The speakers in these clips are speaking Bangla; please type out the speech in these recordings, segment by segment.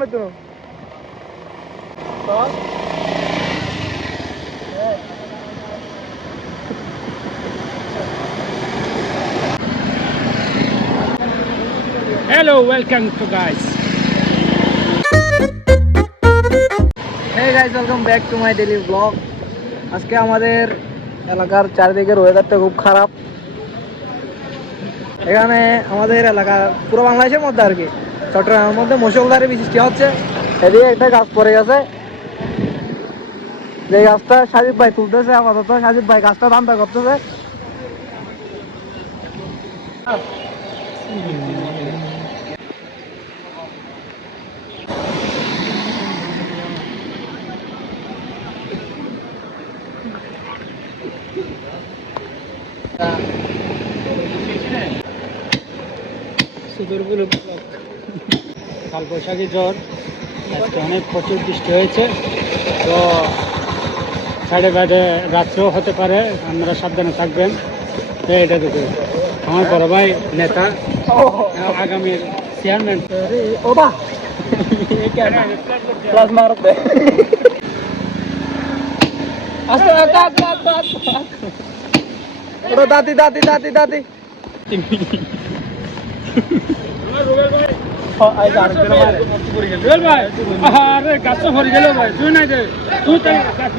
সামনে তো Hello, welcome to guys. Hey guys, welcome back to my daily vlog. আজকে আমাদের এলাকার চারিদিকের ওয়েদারটা খুব খারাপ। এখানে আমাদের এলাকার পুরো বাংলাদেশের মধ্যে আর কি চট্টগ্রামের মধ্যে মুষলধারে বৃষ্টি হচ্ছে। এদিকে একটা গাছ পড়ে গেছে, যে গাছটা সাজিদ ভাই তুলতেছে। আপাতত সাজিদ ভাই গাছটা ধান্দা করতেছে। কাল বৈশাখী ঝড়, আজকে অনেক প্রচুর বৃষ্টি হয়েছে। তো সাইডে বাইডে রাত্রেও হতে পারে, আপনারা সাবধানে থাকবেন। তো এটা দেখুন আমার বড় ভাই নেতা, আগামীর চেয়ারম্যান। দাদি দাদি দাদি দাদি গাছটা ভরে গেল ভাই, তুই নাই দে, তুই তাই গাছ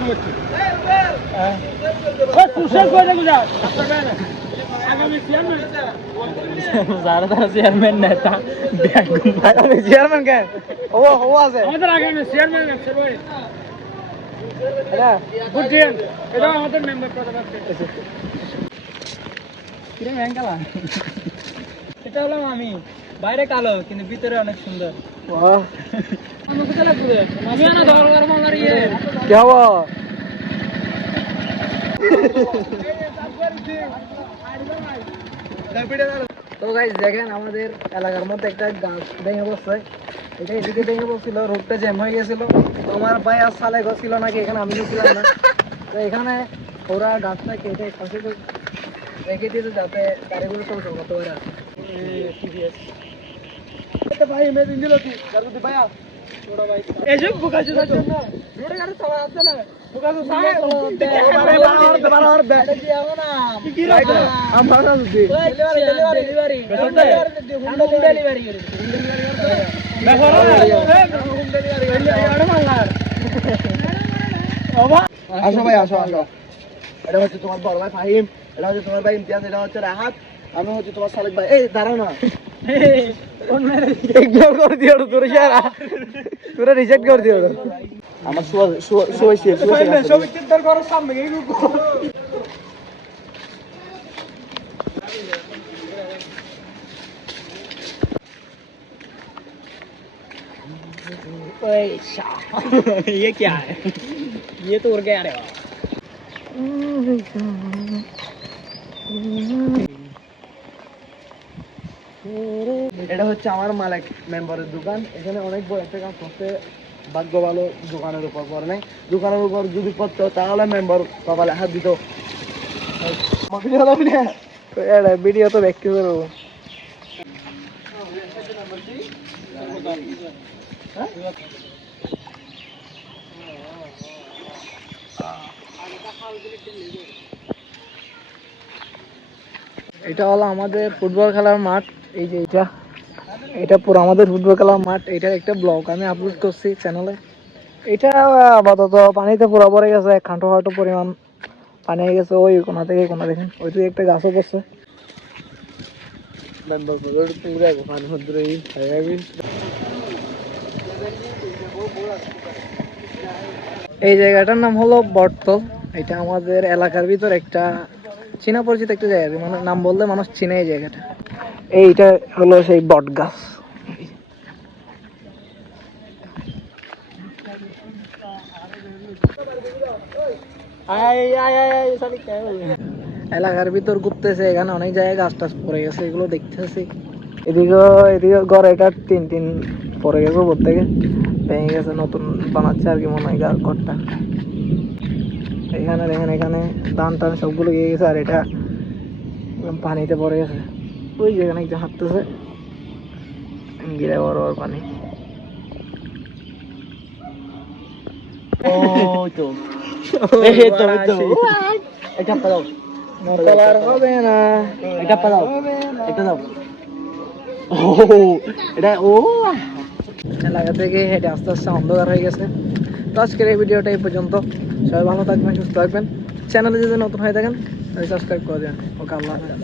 চেয়ারম্যান নেতা চেয়ারম্যান কেন ও আছে আমাদের আগামী চেয়ারম্যান আছে ভাই। বুঝছেন, এটা আমাদের মেম্বার কথা বলতে। এটা হলাম আমি, বাইরে কালো কিন্তু ভিতরে অনেক সুন্দর। কি হবো? তো গাইস দেখেন আমাদের এলাকার মধ্যে একটা গাছ ভেঙে পড়ছে। এটা এদিকে ভেঙে পড়ছিল, রোডটা জ্যাম হয়ে গেছিল। তো আমার ভাই আর সালে ছিল নাকি, এখানে আমি তো ছিলাম না। তো এখানে ওরা গাছটা কেটে রেখে দিয়েছে যাতে গাড়িগুলো চলাচল করতে পারে। ভাই মেদিন দিল কি ভাইয়া এসব বুকাশো যাচ্ছে না, রোডে গাড়ি চলা যাচ্ছে না। বুকাশো সাহেব কি রাখা আমার আছে ডেলিভারি আসো ভাই, আসো আসো। এটা হচ্ছে তোমার বড় ভাই ফাহিম, এটা হচ্ছে তোমার ভাই ইমতিয়াজ, এটা হচ্ছে রাহাত, আমি হচ্ছে তোমার সালেক ভাই। এই দাঁড়াও না, ইগনোর করে দিও তোরা রিজেক্ট করে দিও। আমার সামনে ये क्या है? ये तो उड़ गया रे। এটা হচ্ছে আমার মালিক মেম্বারের দোকান। এখানে অনেক বড় একটা কাজ করতে, ভাগ্য ভালো দোকানের উপর পড়ে নাই। দোকানের উপর যদি পড়তো তাহলে মেম্বার কপালে হাত দিত। ভিডিও তো ব্যক্তি করবো। এটা হলো আমাদের ফুটবল খেলার মাঠ। এই যে এটা পুরো আমাদের ফুটবল খেলার মাঠ। এটার একটা ব্লগ আমি আপলোড করছি চ্যানেলে। এটা আপাতত পানিতে পুরো ভরে গেছে, খাটো খাটো পরিমাণ পানি হয়ে গেছে। ওই কোনা থেকে কোনা দেখেন, ওই দিকে একটা গাছও পড়ছে। এই জায়গাটার নাম হলো বটতল। এটা আমাদের এলাকার ভিতর একটা চীনা পরিচিত একটা জায়গা, মানে নাম বললে মানুষ চিনে এই জায়গাটা। এইটা হলো সেই বট গাছ। এলাকার ভিতর ঘুরতেছে, এখানে অনেক জায়গায় গাছ টাছ পড়ে গেছে, এগুলো দেখতেছি। এদিকে ঘর এটা টিন পড়ে গেছে, উপর থেকে ভেঙে গেছে, নতুন বানাচ্ছে আর কি মনে হয় ঘরটা। এখানে দেখেন, এখানে ধান টান সবগুলো গিয়ে গেছে, আর এটা পানিতে পড়ে গেছে। ওই যেখানে একজন হাঁটতেছে, গিরে বড় বড় পানি। ওই তো এই তো এই তো এটা পাও নকল আর হবে না, এটা পাও এটা দাও ও এটা ও এলাকা থেকে হেঁটে আস্তে আস্তে অন্ধকার হয়ে গেছে। তো আজকের এই ভিডিওটা এই পর্যন্ত। সবাই ভালো থাকবেন, সুস্থ থাকবেন। চ্যানেলে যদি নতুন হয়ে থাকেন তাহলে সাবস্ক্রাইব করে দেন। ওকে, আল্লাহ হাফেজ।